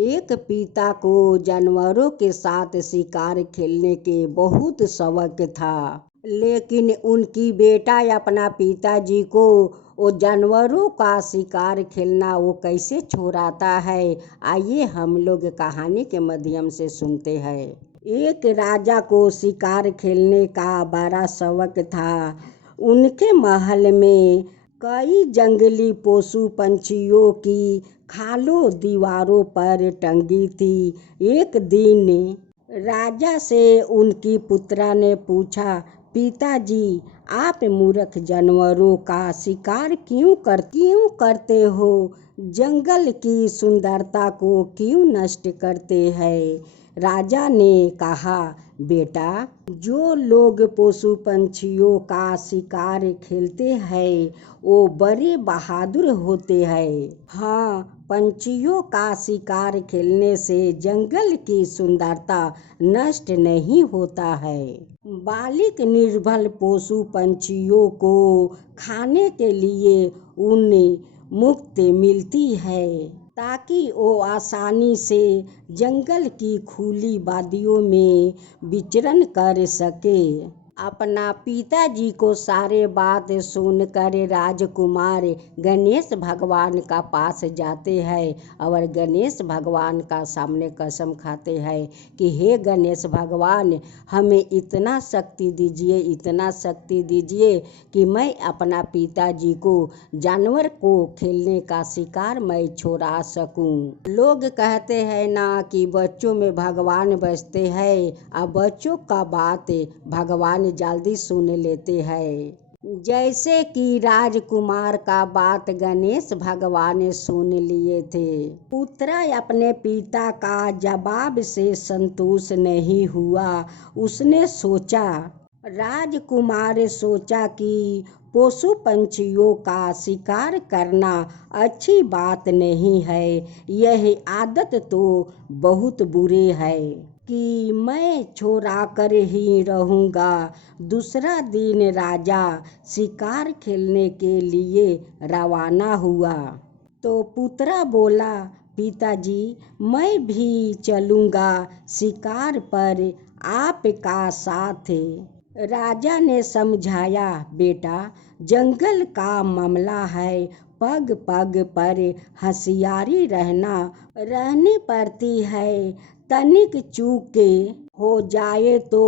एक पिता को जानवरों के साथ शिकार खेलने के बहुत शौक था, लेकिन उनकी बेटा अपना पिताजी को वो जानवरों का शिकार खेलना वो कैसे छुड़ाता है। आइए हम लोग कहानी के माध्यम से सुनते हैं। एक राजा को शिकार खेलने का बड़ा शौक था। उनके महल में कई जंगली पशु पंछियों की खालों दीवारों पर टंगी थी। एक दिन राजा से उनकी पुत्रा ने पूछा, पिताजी आप मूर्ख जानवरों का शिकार क्यों करते हो? जंगल की सुंदरता को क्यों नष्ट करते हैं? राजा ने कहा, बेटा, जो लोग पशु पंछियों का शिकार खेलते हैं वो बड़े बहादुर होते हैं। हाँ, पंछियों का शिकार खेलने से जंगल की सुंदरता नष्ट नहीं होता है। बालिक निर्बल पशु पंछियों को खाने के लिए उन्हें मुक्ति मिलती है ताकि वो आसानी से जंगल की खुली वादियों में विचरण कर सके। अपना पिताजी को सारे बात सुनकर राजकुमार गणेश भगवान का पास जाते हैं और गणेश भगवान का सामने कसम खाते हैं कि हे गणेश भगवान, हमें इतना शक्ति दीजिए कि मैं अपना पिताजी को जानवर को खेलने का शिकार मैं छुड़ा सकूं। लोग कहते हैं ना कि बच्चों में भगवान बसते हैं, अब बच्चों का बात भगवान जल्दी सुन लेते हैं। जैसे कि राजकुमार का बात गणेश भगवान सुन लिए थे। पुत्र अपने पिता का जवाब से संतुष्ट नहीं हुआ। उसने सोचा, राजकुमार सोचा कि पशु पंछियों का शिकार करना अच्छी बात नहीं है। यह आदत तो बहुत बुरी है कि मैं छोड़ा कर ही रहूँगा। दूसरा दिन राजा शिकार खेलने के लिए रवाना हुआ तो पुत्र बोला, पिताजी मैं भी चलूँगा शिकार पर आपका साथ। राजा ने समझाया, बेटा, जंगल का मामला है, पग पग पर होशियारी रहनी पड़ती है। तनिक चूक हो जाए तो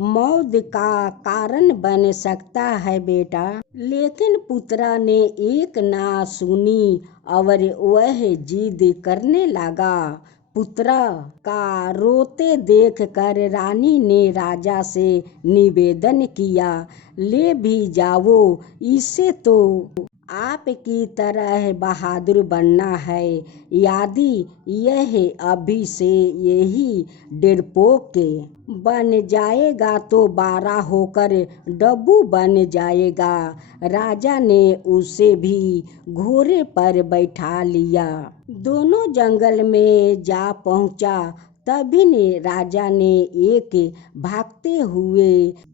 मौत का कारण बन सकता है बेटा। लेकिन पुत्र ने एक ना सुनी और वह जिद करने लगा। पुत्र का रोते देखकर रानी ने राजा से निवेदन किया, ले भी जाओ, इसे तो आपकी तरह बहादुर बनना है। यदि यह अभी से यही डरपोक बन जाएगा तो बड़ा होकर डब्बू बन जाएगा। राजा ने उसे भी घोड़े पर बैठा लिया। दोनों जंगल में जा पहुंचा। तभी ने राजा ने एक भागते हुए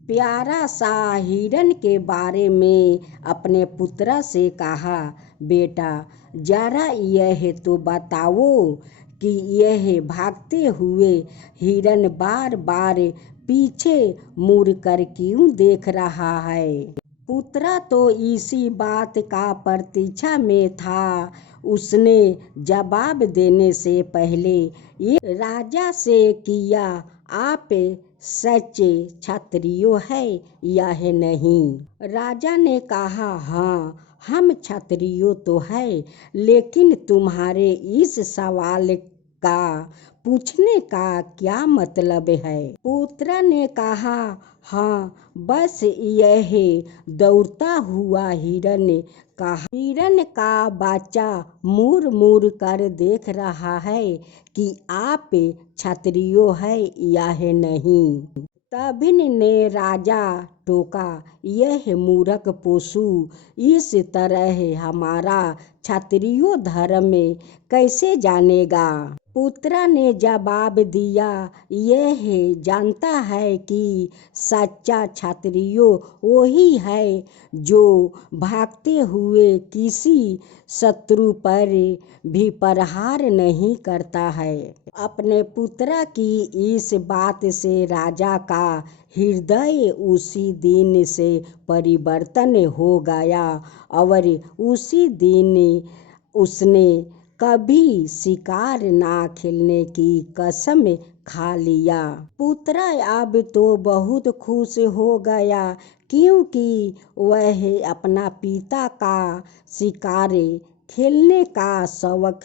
प्यारा सा हिरन के बारे में अपने पुत्र से कहा, बेटा, जरा यह तो बताओ कि यह भागते हुए हिरन बार बार पीछे मुड़कर क्यों देख रहा है? पुत्र तो इसी बात का प्रतीक्षा में था। उसने जवाब देने से पहले ये राजा से किया, आप सच्चे क्षत्रिय है या नहीं? राजा ने कहा, हाँ, हम क्षत्रिय तो है, लेकिन तुम्हारे इस सवाल का पूछने का क्या मतलब है? पुत्र ने कहा, हाँ, बस यह दौड़ता हुआ हिरन का बच्चा मुड़ मुड़ कर देख रहा है कि आप क्षत्रिय है या नहीं। तभी ने राजा टोका, यह मूर्ख पशु इस तरह हमारा क्षत्रिय धर्म कैसे जानेगा? पुत्रा ने जवाब दिया, यह जानता है कि सच्चा क्षत्रिय वही है जो भागते हुए किसी शत्रु पर भी प्रहार नहीं करता है। अपने पुत्रा की इस बात से राजा का हृदय उसी दिन से परिवर्तन हो गया और उसी दिन उसने कभी शिकार ना खेलने की कसम खा लिया। पुत्रा अब तो बहुत खुश हो गया क्योंकि वह अपना पिता का शिकार खेलने का शौक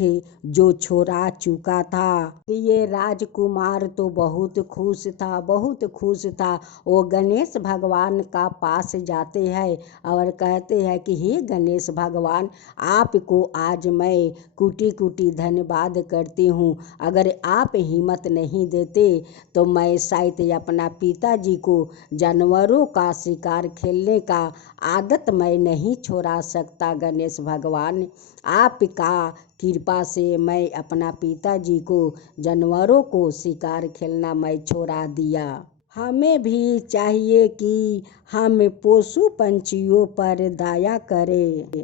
जो छोड़ा चुका था। ये राजकुमार तो बहुत खुश था, बहुत खुश था। वो गणेश भगवान का पास जाते हैं और कहते हैं कि हे गणेश भगवान, आपको आज मैं कोटि कोटि धन्यवाद करती हूँ। अगर आप हिम्मत नहीं देते तो मैं शायद अपना पिताजी को जानवरों का शिकार खेलने का आदत मैं नहीं छोड़ा सकता। गणेश भगवान, आपका कृपा से मैं अपना पिताजी को जानवरों को शिकार खेलना मैं छोड़ा दिया। हमें भी चाहिए कि हम पशु पंछियों पर दया करें।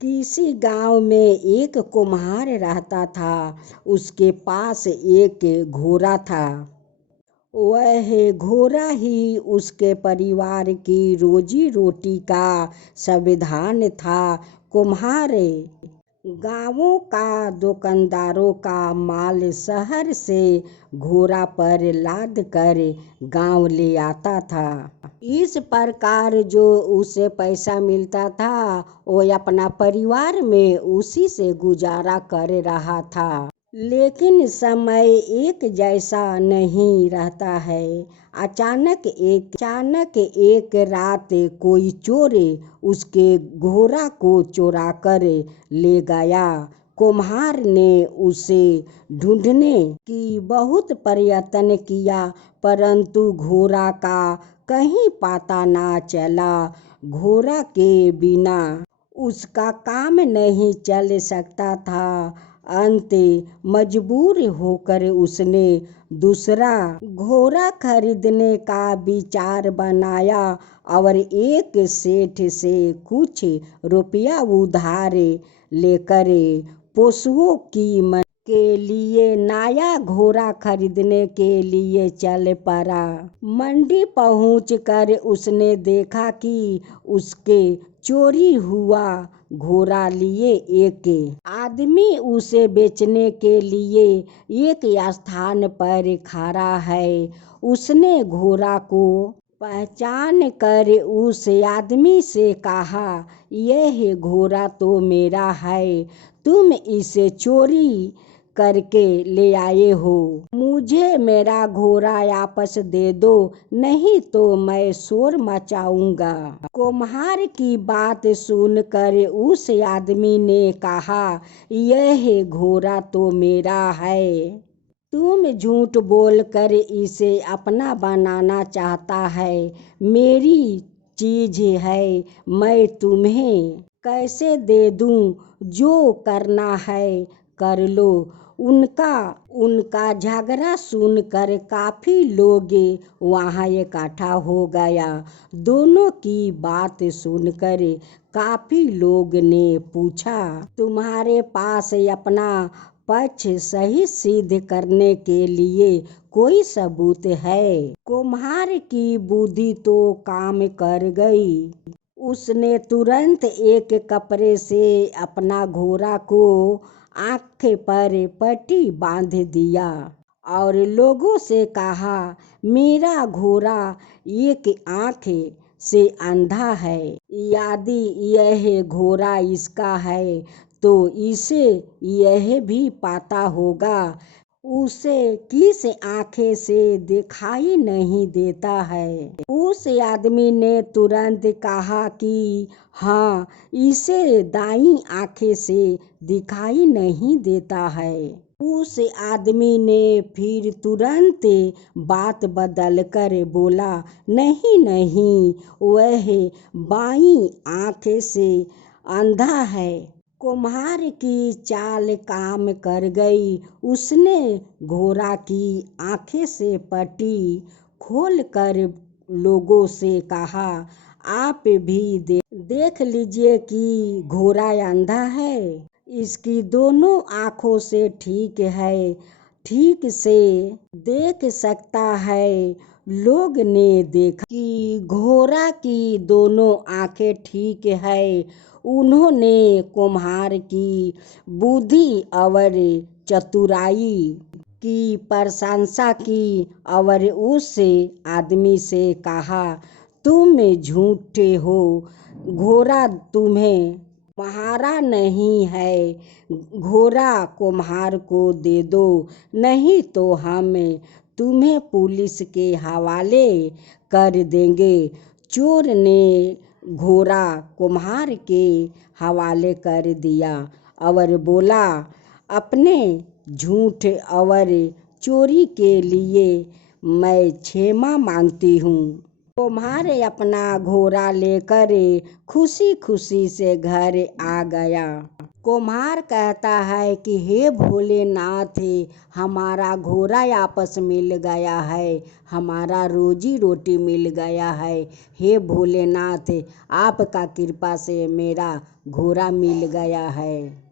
किसी गांव में एक कुम्हार रहता था। उसके पास एक घोड़ा था। वह घोड़ा ही उसके परिवार की रोजी रोटी का संविधान था। कुम्हार गांवों का दुकानदारों का माल शहर से घोड़ा पर लाद कर गांव ले आता था। इस प्रकार जो उसे पैसा मिलता था वो अपना परिवार में उसी से गुजारा कर रहा था। लेकिन समय एक जैसा नहीं रहता है। अचानक एक रात कोई चोर उसके घोड़ा को चुरा कर ले गया। कुम्हार ने उसे ढूंढने की बहुत प्रयत्न किया परंतु घोड़ा का कहीं पता ना चला। घोड़ा के बिना उसका काम नहीं चल सकता था। अंत मजबूर होकर उसने दूसरा घोड़ा खरीदने का विचार बनाया और एक सेठ से कुछ रुपया उधार लेकर पशुओं की के लिए नया घोड़ा खरीदने के लिए चल पड़ा। मंडी पहुंचकर उसने देखा कि उसके चोरी हुआ घोड़ा लिए एक आदमी उसे बेचने के लिए एक स्थान पर खड़ा है। उसने घोड़ा को पहचान कर उस आदमी से कहा, यह घोड़ा तो मेरा है, तुम इसे चोरी करके ले आए हो। मुझे मेरा घोड़ा वापस दे दो, नहीं तो मैं शोर मचाऊंगा। कुम्हार की बात सुनकर उस आदमी ने कहा, यह घोड़ा तो मेरा है, तुम झूठ बोलकर इसे अपना बनाना चाहता है। मेरी चीज है, मैं तुम्हें कैसे दे दूं? जो करना है कर लो। उनका झगड़ा सुनकर काफी लोग वहां इकट्ठा हो गया। दोनों की बात सुनकर काफी लोग ने पूछा, तुम्हारे पास अपना पक्ष सही सिद्ध करने के लिए कोई सबूत है? कुम्हार की बुद्धि तो काम कर गई। उसने तुरंत एक कपड़े से अपना घोड़ा को आँख पर पट्टी बांध दिया और लोगों से कहा, मेरा घोड़ा एक आँख से अंधा है। यदि यह घोड़ा इसका है तो इसे यह भी पता होगा उसे किस आँखें से दिखाई नहीं देता है। उस आदमी ने तुरंत कहा कि हाँ, इसे दाईं आँखें से दिखाई नहीं देता है। उस आदमी ने फिर तुरंत बात बदल कर बोला, नहीं नहीं, वह बाईं आँख से अंधा है। कुम्हार की चाल काम कर गई। उसने घोड़ा की आंखें से पट्टी खोल कर लोगों से कहा, आप भी देख लीजिए कि घोड़ा अंधा है। इसकी दोनों आंखों से ठीक है, ठीक से देख सकता है। लोग ने देखा कि घोड़ा की दोनों आंखें ठीक है। उन्होंने कुम्हार की बुद्धि और चतुराई की प्रशंसा की और उस आदमी से कहा, तुम झूठे हो, घोड़ा तुम्हें तुम्हारा नहीं है। घोड़ा कुम्हार को दे दो, नहीं तो हम तुम्हें पुलिस के हवाले कर देंगे। चोर ने घोड़ा कुम्हार के हवाले कर दिया और बोला, अपने झूठ और चोरी के लिए मैं क्षमा मांगती हूँ। कुम्हार अपना घोड़ा लेकर खुशी खुशी से घर आ गया। कुम्हार कहता है कि हे भोलेनाथ, हमारा घोड़ा आपस मिल गया है, हमारा रोजी रोटी मिल गया है। हे भोलेनाथ, आपका कृपा से मेरा घोड़ा मिल गया है।